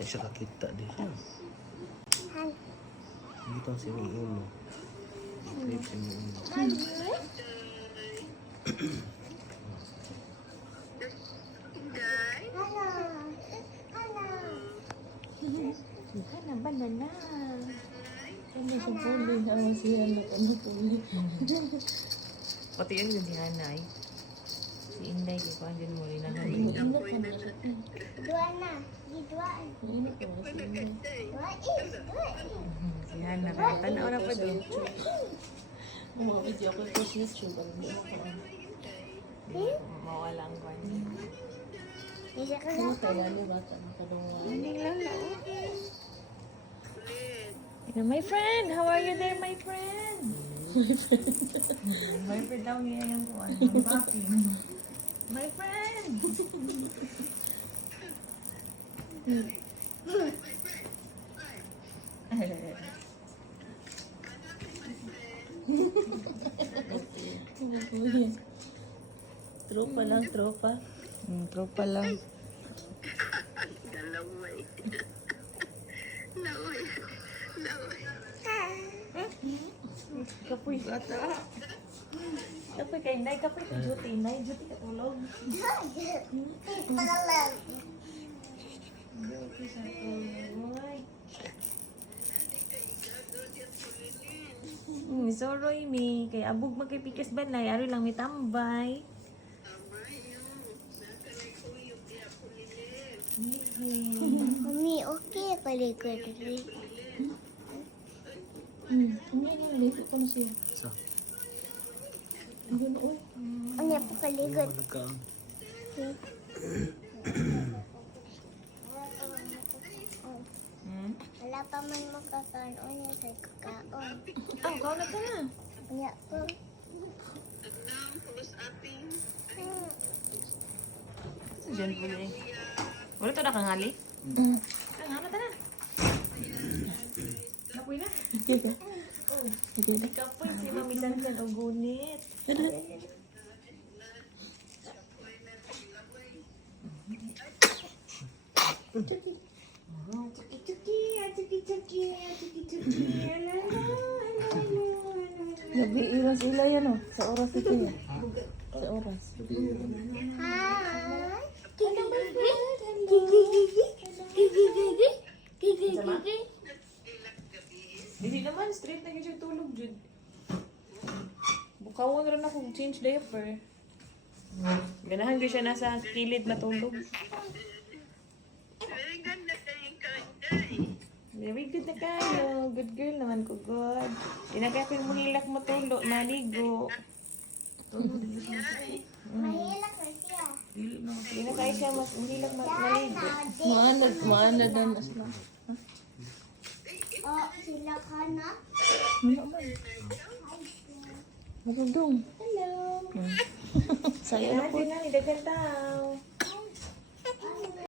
Siya kakita di siya. Dito si mong ulo. Trip si mong ulo. Hana, banana. Ano sa puli? Ang siya na ano puli. Pati yun yung si Hanay. Si Inday, di ba? Diyan mo rin ang Init ka na. Dua na. Di dua. Init ka na siya. Dua is. Dua is. si Hana. Tanaw na pa doon. Ang mga video ko ito siya YouTube. Mawala ang kwan. Isa ka Ano na. kaya ni bata? Nakadungan. Hindi lang na. My friend! How are you there, my friend? My friend daw niya yung kuwan. My friend! Tropa lang, tropa. Tropa lang. Kapoy bata. Kapoy kay Nay. Kapoy kay Juti. Nay, Juti katulog. Talag. Juti sa tulog. Soroy mi. Kay abog magkipikas ba na? Ari lang may tambay. Mami, okay ako likod. Hindi na, nalipit ko na siya. Sa. Hindi na, uy. Ano po kaligod? Nagkaang. Wala pa man makakaon niya sa kakaon. Ah, kau na ka na. Kaya po. Diyan po eh. Wala to na kangali? Kangana ta na. Kapoy na. Kapoy si Mami Dandan o gunit. Nag-iiwas sila yan o. Sa oras ito yan. Sa oras. Hi. Hindi naman, straight na siya tulog, Jud. Bukawon rin ako change diaper. Ganahan ko siya nasa kilid matulog. Very good na kayo. Good girl naman ko, good. Inagay ko yung mahilak mo tulo, maligo. Mahilak na siya. Inagay siya mas mahilak maligo. Maanad na na sila. Oh, sila ka na? Ano ba? Marudong. Hello. Saya na po. Sila ni dagan tao.